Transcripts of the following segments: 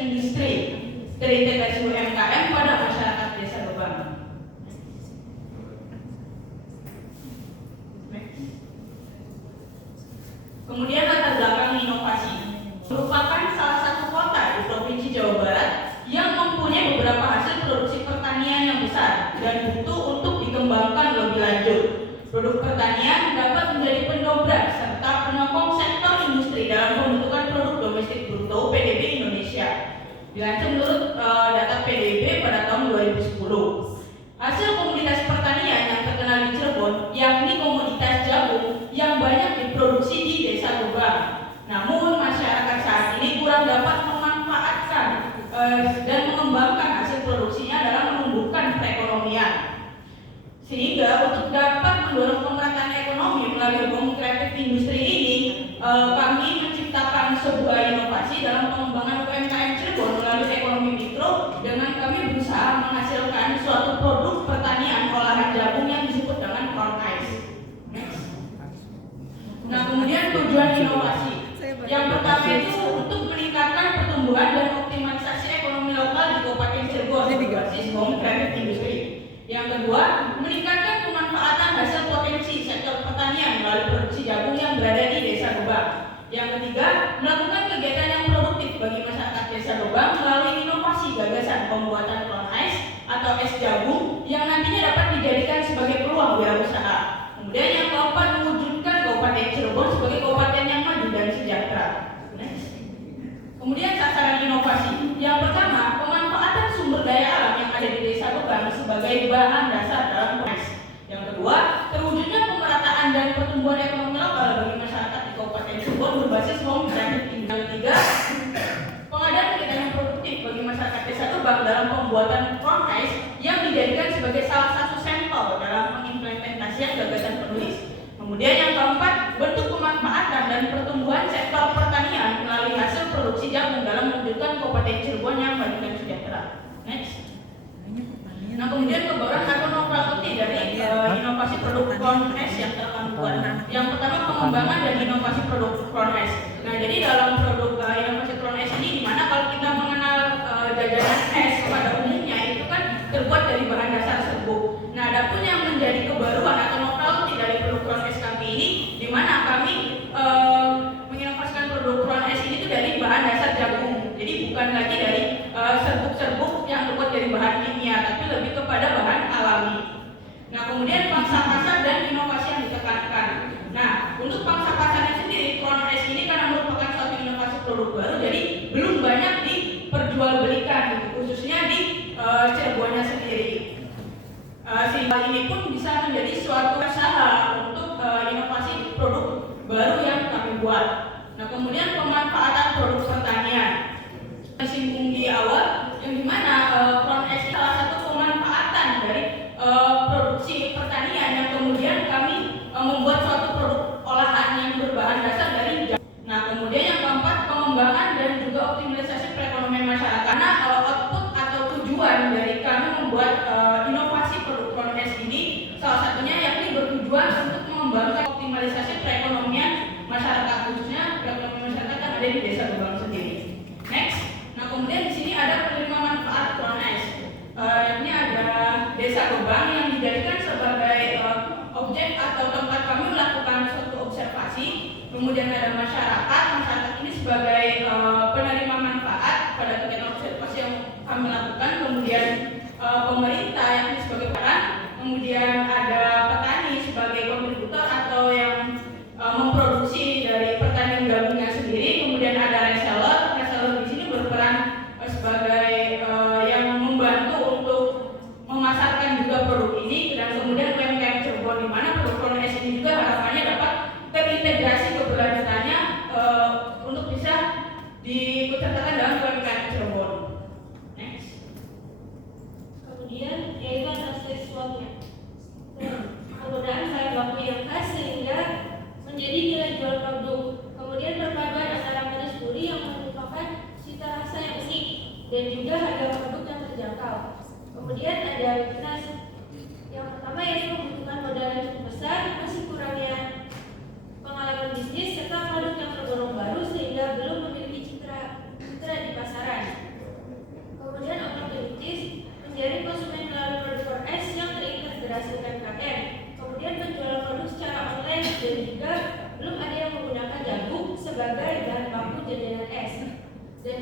industri terintegrasi UMKM pada masyarakat Desa Gebang. Kemudian latar belakang inovasi merupakan salah satu kota di Provinsi Jawa Barat yang mempunyai beberapa hasil produksi pertanian yang besar dan butuh untuk dikembangkan lebih lanjut. Produk pertanian dapat menjadi pendobrak serta penyokong sektor industri dalam pembentukan produk domestik bruto PDB Indonesia. Dilansir menurut data PDB pada tahun 2010. Hasil komoditas pertanian yang terkenal di Cirebon yakni komoditas jagung yang banyak diproduksi di Desa Gebang. Namun masyarakat saat ini kurang dapat memanfaatkan dan mengembangkan hasil produksinya dalam menumbuhkan perekonomian. Sehingga untuk dapat mendorong pemerataan ekonomi melalui Home Creative Industry ini, kami menciptakan sebuah inovasi dalam pengembangan UMKM Cirebon melalui ekonomi mikro dengan kami berusaha menghasilkan suatu produk pertanian olahan jagung yang disebut dengan corn ice. Nah, kemudian tujuan inovasi. Yang pertama itu untuk meningkatkan pertumbuhan dan optimalisasi ekonomi lokal di Kabupaten Cirebon berbasis Home Creative Industry. Yang kedua, meningkatkan pemanfaatan hasil potensi sektor pertanian melalui produksi jagung yang berada di Desa Gebang. Yang ketiga, melakukan kegiatan yang produktif bagi masyarakat Desa Gebang melalui inovasi gagasan pembuatan corn ice atau es jagung yang nantinya dapat dijadikan sebagai peluang wirausaha. Kemudian yang keempat, mewujudkan Kabupaten Cirebon sebagai kabupaten yang maju dan sejahtera. Kemudian sasaran inovasi. Yang pertama, pemanfaatan sumber daya alam yang ada di Desa Gebang sebagai bahan dasar dalam proses. Yang kedua, terwujudnya pemerataan dan pertumbuhan ekonomi lokal bagi masyarakat di Kabupaten Cirebon berbasis Home Creative Industry. Yang ketiga, pengadaan kegiatan yang produktif bagi masyarakat Desa Gebang dalam pembuatan corn ice yang dijadikan sebagai salah satu sampel dalam mengimplementasikan gagasan penulis. Kemudian yang keempat, bentuk pemanfaatan dan pertumbuhan sektor pertanian melalui hasil produksi jagung dalam mewujudkan Kabupaten Cirebon yang maju dan sejahtera. Next. Nah, kemudian kebaruan atau novelty dari inovasi produk corn ice yang telah kami buat. Yang pertama, pengembangan dan inovasi produk corn ice. Nah, jadi dalam produk inovasi corn ice ini, dimana kalau kita mengenal jajanan es pada umumnya itu kan terbuat dari bahan dasar serbuk. Nah, adapun yang menjadi kebaruan atau novelty dari produk corn ice kami ini, dimana kami menginovasikan produk corn ice ini itu dari bahan dasar jagung. Jadi bukan lagi dari serbuk-serbuk yang terbuat dari bahan kimia, tapi lebih kepada bahan alami. Nah, kemudian pangsa pasar dan inovasi yang ditekankan. Nah, untuk pangsa pasarnya sendiri, corn ice ini karena merupakan suatu inovasi produk baru, jadi belum banyak diperjualbelikan, khususnya di Cirebonnya sendiri. Sehingga ini pun bisa menjadi suatu usaha untuk inovasi produk baru yang kami buat. Nah, kemudian pemanfaatan produk pertanian. Singgung di awal, yang dimana corn ice salah satu pemanfaatan dari produksi pertanian yang kemudian kami membuat suatu produk olahan yang berbahan dasar dari jagung. Nah, kemudian yang keempat, pengembangan dan juga optimalisasi perekonomian masyarakat. Karena output atau tujuan dari kami membuat inovasi produk corn ice ini salah satunya yakni bertujuan untuk mengembangkan optimalisasi perekonomian masyarakat, khususnya perekonomian masyarakat yang ada di Desa Gebang sendiri. Next. Nah, kemudian di sini ada penerima manfaat corn ice. Ini ada Desa Gebang yang dijadikan sebagai objek atau tempat kami melakukan suatu observasi. Kemudian ada masyarakat ini sebagai penerima manfaat pada kegiatan observasi yang kami lakukan. Kemudian pemerintah yang sebagai peran. Kemudian ada petani sebagai kontributor atau yang memproduksi dari pertanian gabungnya sendiri. Kemudian ada reseller di sini berperan sebagai yang membantu untuk memasarkan juga produk ini, dan kemudian UMKM Cirebon, di mana produk corn ice ini juga harapannya dapat terintegrasi keberlanjutannya untuk bisa diikutsertakan dalam UMKM Cirebon. Next. Kemudian yaitu atas seksualnya. Penggunaan bahan baku yang khas sehingga menjadi nilai jual produk. Kemudian perpaduan antara manis gurih yang merupakan cita rasa yang unik dan juga harga produk yang terjangkau. Kemudian ada weakness. Yang pertama yaitu membutuhkan modal yang cukup besar, masih kurangnya pengalaman bisnis serta produk yang tergolong baru sehingga belum memiliki citra di pasaran.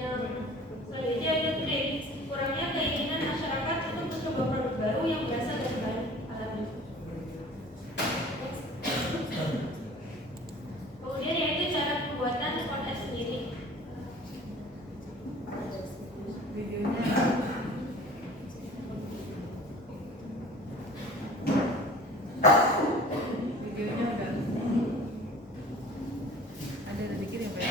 Yang selanjutnya itu trik, kurangnya keinginan masyarakat untuk mencoba produk baru yang berasal dari bahan alami. Kemudian yaitu cara pembuatan kontes sendiri. Videonya udah ada dikirim Pak.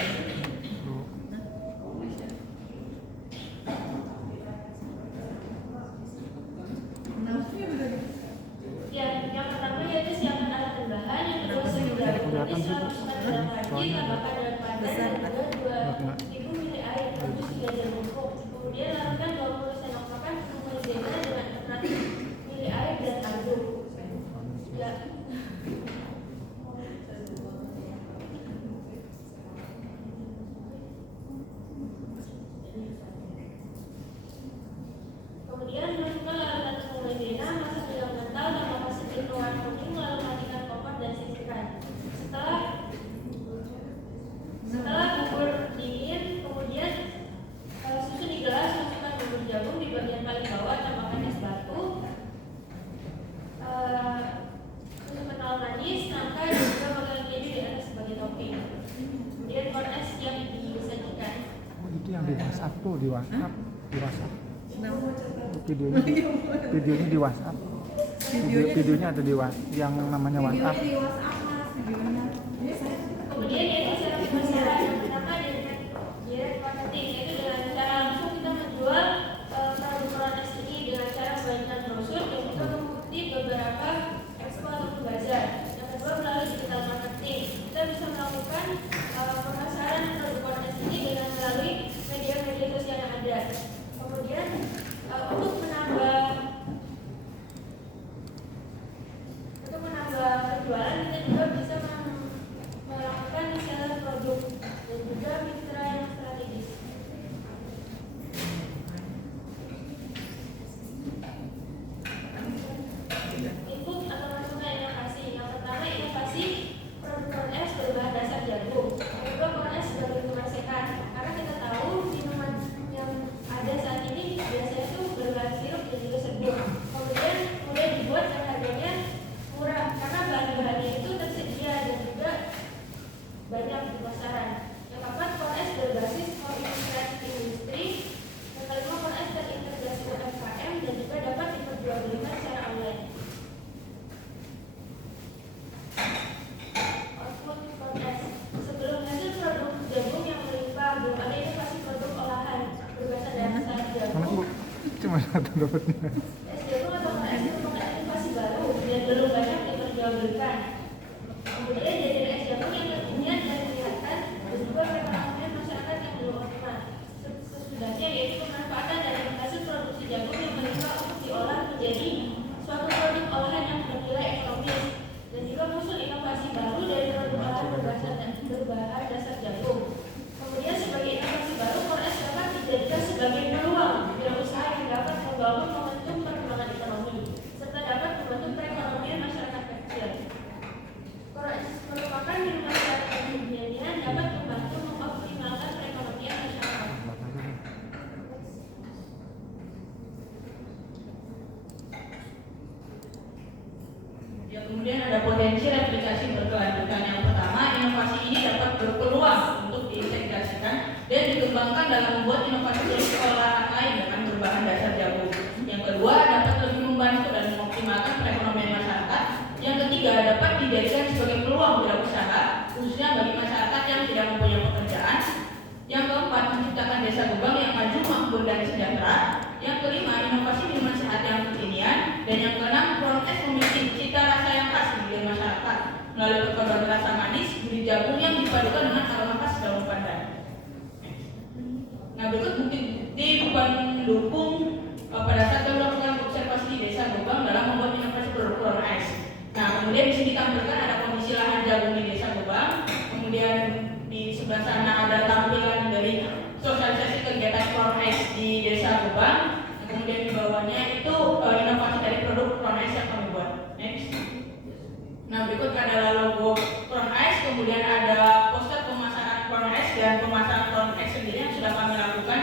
Ya, yang pertama yaitu siapkan alat dan bahan, yang kedua segera berarti selama dalam panci, tambahkan daun pandan, dan kedua 2.000 ml air, rebus 3 jam cukup. Kemudian lakukan 20 sendok makan penuh maizena dengan 600 ml air dan aduk. Ya. Kemudian masukkan larutan tepung maizena, masak hingga mengental, tambahkan sedikit warna kuning, lalu matikan kompor dan sisihkan. Setelah bubur dingin, kemudian susun di gelas, masukkan bubur jagung di bagian paling bawah, tambahkan es batu, susu kental manis, nangka, dan juga potongan keju di atas sebagai topping. Kemudian corn es yang disajikan. Oh, itu yang di WhatsApp tuh, di WhatsApp. Kenapa? Videonya di WhatsApp. Videonya ada di WhatsApp, yang namanya WhatsApp. Videonya di WhatsApp Mas, videonya. Kemudian yaitu cara pemasaran yang pertama direct marketing, yaitu dengan cara langsung kita menjual produk corn es ini dengan cara membagikan brosur dan juga mengikuti beberapa expo atau bazar. Yang kedua melalui digital marketing, kita bisa melakukan pemasaran produk corn es ini dengan melalui media-media sosial yang ada. Kemudian untuk menambah penjualan, kita juga bisa melakukan reseller produk dan juga mitra yang strategis. Input atau masukan inovasi. Yang pertama inovasi produk corn es berbahan dasar jagung. Yang kedua corn es sebagai minuman sehat. Karena kita tahu minuman yang ada saat ini biasanya tuh berbahan sirup dan juga serbuk. Kemudian mudah dibuat dan harganya murah karena bahan-bahannya itu tersedia dan juga banyak di pasaran. Yang keempat, corn es berbasis integrasi industri. Yang kelima, corn es terintegrasi UMKM dan juga dapat diperjualbelikan secara online. Output corn es. Sebelum hasil produk jagung yang melimpah, belum ada inovasi produk olahan berbahan dasar Mana jagung. Bu? Cuma satu dapatnya. Es jagung atau corn es merupakan inovasi baru dan belum banyak diperjualbelikan. Kemudian jajanan es jagung yang kekinian dan kelihatan dan juga perekonomian masyarakat yang belum optimal. Sesudahnya yaitu pemanfaatan dari hasil produksi jagung yang melimpah untuk diolah menjadi suatu produk olahan yang bernilai ekonomis dan juga muncul inovasi baru dari produk olahan berbahan dasar jagung. Kemudian sebagai inovasi baru, corn es dapat dijadikan sebagai peluang wirausaha yang dapat membangun momentum perkembangan ekonomi serta dapat membantu perekonomian masyarakat kecil. Corn es merupakan minuman sehat dan kekinian dapat membantu mengoptimalkan perekonomian masyarakat. Ya, kemudian ada potensi replikasi berkelanjutan. Yang pertama, inovasi ini dapat berpeluang untuk diintegrasikan dan dikembangkan dalam membuat inovasi produk olahan lain dengan berbahan dasar jagung. Yang kedua, dapat lebih membantu dan mengoptimalkan perekonomian masyarakat. Yang ketiga, dapat dijadikan sebagai peluang wirausaha, khususnya bagi masyarakat yang tidak mempunyai pekerjaan. Yang keempat, menciptakan desa Gebang yang maju, makmur, dan sejahtera. Yang kelima, inovasi minuman sehat yang kekinian. Dan yang keenam, corn es memiliki cita rasa yang khas di masyarakat melalui perpaduan rasa manis, gurih jagung yang dipadukan dengan aroma khas daun pandan. Nah, berikut bukti-bukti pendukung pada saat kami melakukan observasi di desa Gebang dalam membuat inovasi produk corn es. Nah, kemudian di sini ditampilkan ada kondisi lahan jagung di desa Gebang. Kemudian di sebelah sana ada tampilan dari sosialisasi kegiatan corn es di desa Gebang. Kemudian di bawahnya itu inovasi dari produk corn es yang kami buat. Next. Nah, berikut adalah logo corn es, kemudian ada poster pemasaran corn es dan pemasaran corn es sendiri yang sudah kami lakukan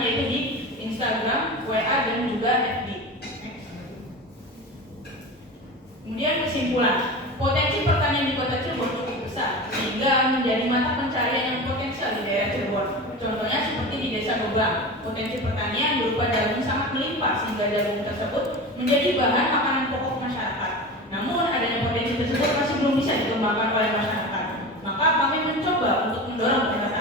Kemudian kesimpulan, potensi pertanian di Kota Cirebon cukup besar sehingga menjadi mata pencarian yang potensial di daerah Cirebon. Contohnya seperti di Desa Gebang, potensi pertanian berupa jagung sangat melimpah sehingga jagung tersebut menjadi bahan makanan pokok masyarakat. Namun adanya potensi tersebut masih belum bisa dikembangkan oleh masyarakat. Maka kami mencoba untuk mendorong pihak